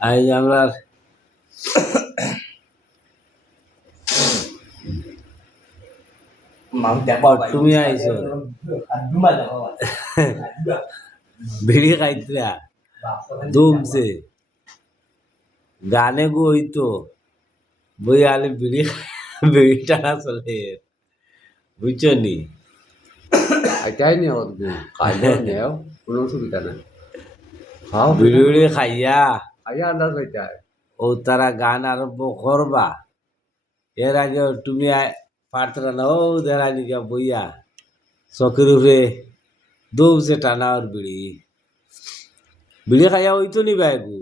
আজ আমরা তুমি আইছো বিড়ি খাইতরা দুমছে গানে গো হইতো বই আলে বিড়ি টানা চলে বুঝছো নি এটাই নিয়ে খাইলেও নেও কোনো অসুবিধা নাই খাও বিড়ি বিড়ি খাইয়া খাইয়া আন্দাজ হইতায় ও তারা গান আরম্ভ করবা এর আগে তুমি পারতরা না ও দেড়া নিকা বইয়া চকির উপরে দুমছে টানা আর বিড়ি বিড়ি খাইয়া হইতো নি বাইগু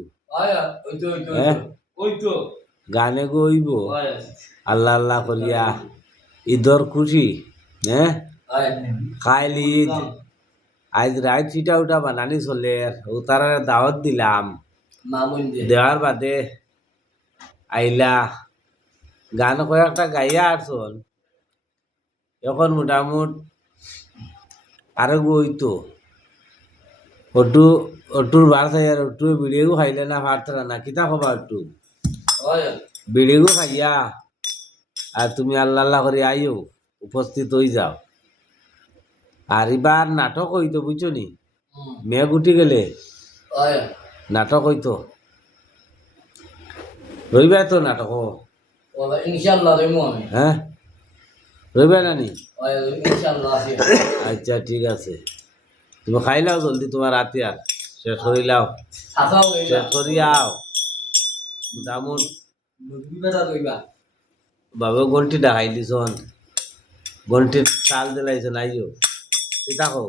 গানে গো হইব আল্লাহ আল্লাহ করিয়া ঈদর খুশি হ্যাঁ খাইলি ঈদ আজ রাত চিটা উঠা বানানি চলে ও তারা দাওয়াত দিলাম দেওয়ার বাদে আইলা গান কয়েকটা গাইয়া আসন এখন মোটামুট আরো হইতো অটুর বার খাই আর অটু বিড়িও খাইলে না ভাতরা না কিতা খবা একটু বিড়িও খাইয়া আর তুমি আল্লাহ আল্লাহ করে আইও উপস্থিত হয়ে যাও আর এবার নাটক হইতো বুঝছো নি মেঘ উঠি গেলে নাটক হইতো রইবা তো নাটক হ্যাঁ রইবা নানি আচ্ছা ঠিক আছে তুমি খাইলাও জলদি তোমার রাতে আর শেষ করিলাও শেষ করিয়াও দামুন বাবা গন্টি ডাকাই দিছন গন্টির চাল দিলাইছ নাইও কিতা কও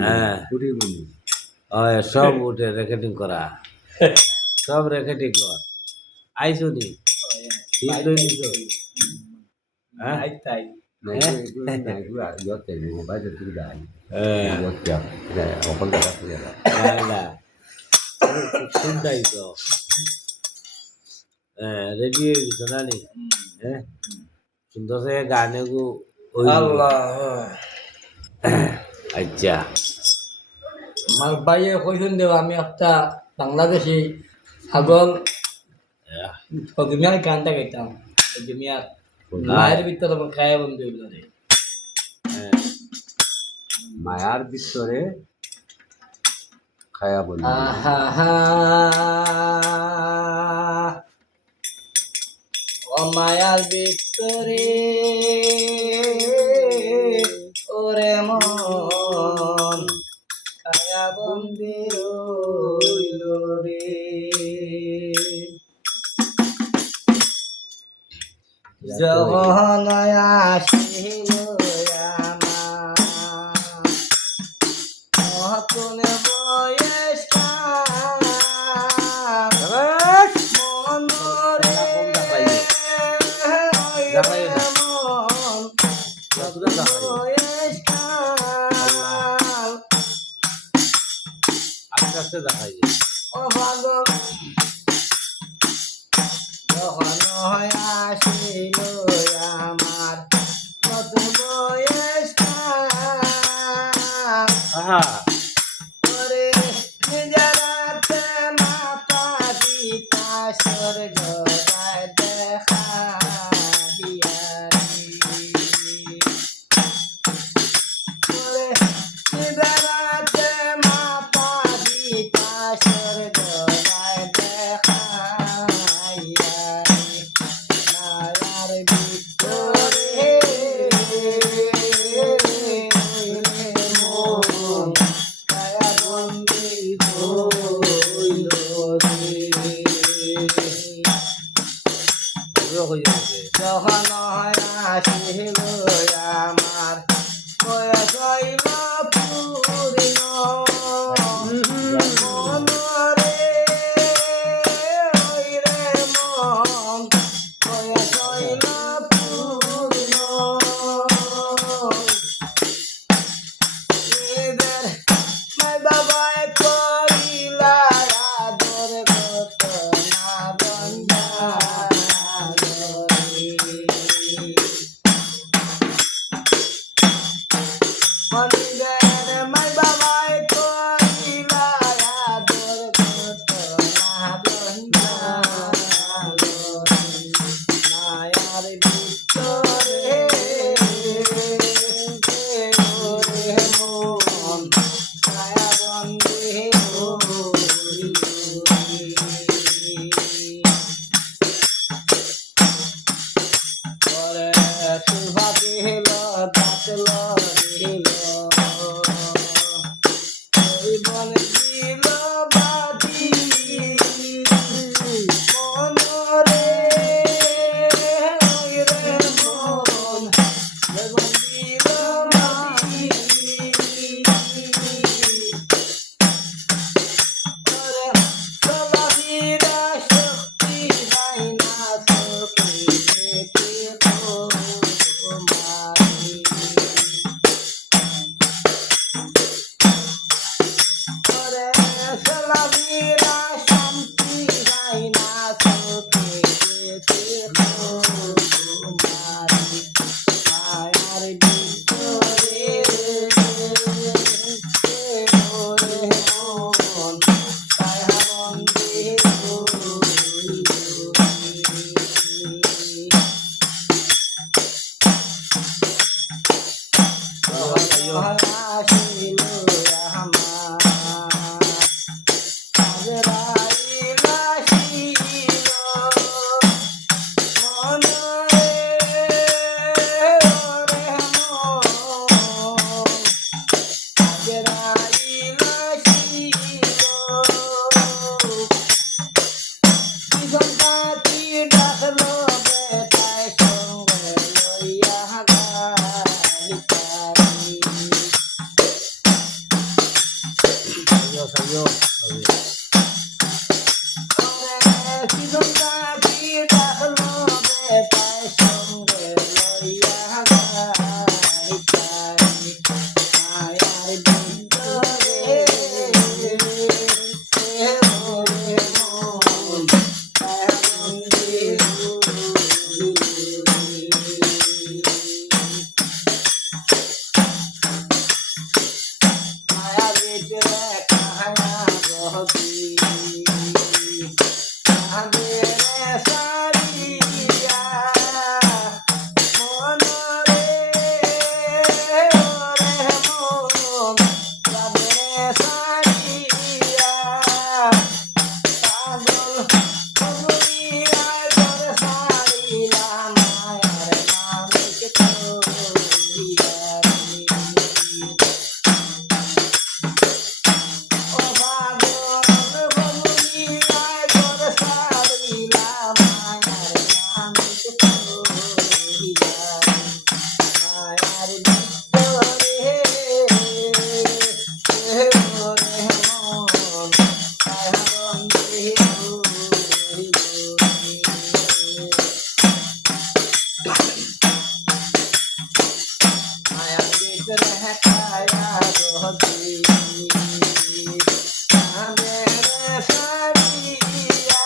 হ্যাঁ সব উঠে রেকর্ডিং করা সব রেকর্ডিং কর আইসো নি ঠিক লই নিছো হ্যাঁ চিন্তাই তো রেডি হয়ে গেছো না নি হ্যাঁ সুন্দর সে গানে গো আচ্ছা আমার ভাইয়ে কইছেন দেব আমি একটা বাংলাদেশি ছাগল ফগিমিয়ার গানটা গাইতাম ফগিমিয়ার মায়ের ভিতরে আমার খায়া বন্ধু হইল রে মায়ার ভিতরে খায়া বন্ধু ও মায়ার ভিতরে ওরে মন খায়া বন্দি হইল রে যখন আসিল আমার নতুন বয়স আস্তে আস্তে দেখাই যখন আসিল আমার নতুন বয়স করে নিজেরাতে মাতা পিতা স্বর্গ দেখা নিজেরাতে মাতা পিতা স্বর্গ দেখা ভিতরে রহিল দাঁত লড়িল ওই বনে দিল বাদি মনরে ওই রে মন বেগুন দিল বাদি ওরে চলাফেরা শক্তি হয় না চোখে দেখে তোমারি ওরে চলাফেরা শান্তি হয় না চোখে দেখে তোমারি মায়ার ভিতরে ওরে মন তাহার বন্দে আসিল আমার আজরাইল আসিল মনরে ওরে মন আজরাইল আসিল সন্তাতি ডাকলো বেটায় সঙ্গে লইয়া গাড়ি তারি সাইও সাইও সন্তাতি ডাকলো বেটায় সঙ্গে লইয়া গাড়ি তারি মায়ার ভিতরে ওরে মন মায়া ভিতরে কাহায়া রহবি আমারে সারিয়া মনরে ওরে মন আমারে সারিয়া পাগল পগুড়িয়া জোর সারিলা মায়ার নামকে তোরিয়া ও পাগল পগুড়িয়া জোর সারিলা মায়ার নামকে তোরিয়া মায়ার ভিতরে ওরে মন তাহার বন্দে মায়ার ভিতরে কায়া রহবি আমারে সারিয়া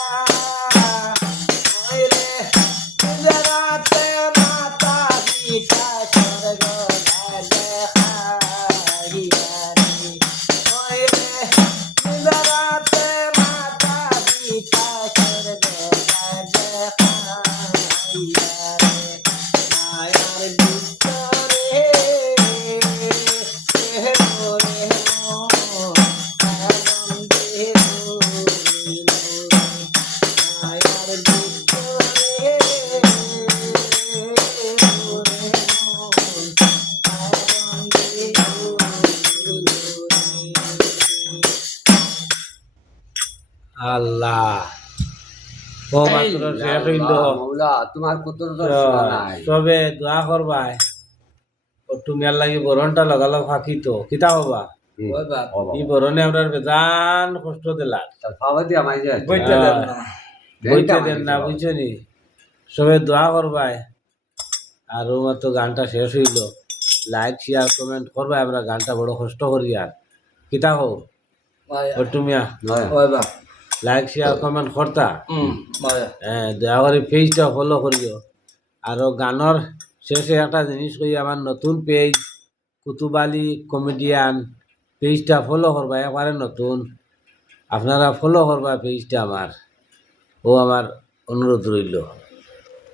ওই রে গুজরাতে মাতা পিতা স্বর্গ দেখাইয়া রে ওই রে গুজরাতে মাতা পিতা স্বর্গ দেখাইয়া রে মায়ার ভিতরে ওরে মন তাহার বন্দে মায়ার ভিতরে ওরে মন তাহার বন্দে আল্লাহ ও মাত্র শেষ হইল মৌলা তোমার কত দর্শন নাই তবে দোয়া করবাই ও তুমি আর লাগি বরণটা লগালগ ফাঁকি তো কিতা হবা ওই বাপ এই বরণে আমরা বেজান কষ্ট দিলাম পাওয়া দিয়ে আমায় যে বইতে দেন না বইতে দেন না বুঝছো নি সবে দোয়া করবাই আর ও মাত্র গানটা শেষ হইল লাইক শেয়ার কমেন্ট করবাই আমরা গানটা বড় কষ্ট করি আর কিতা হোক ও তুমিয়া ওই বাপ লাইক শেয়ার কমেন্ট করতা মায়া হ্যাঁ দয়া করে পেজটা ফলো করিও আর গানের শেষে একটা জিনিস কই আমার নতুন পেজ কুতুবালি কমেডিয়ান পেজটা ফলো করবা একবারে নতুন আপনারা ফলো করবা পেজটা আমার ও আমার অনুরোধ রইল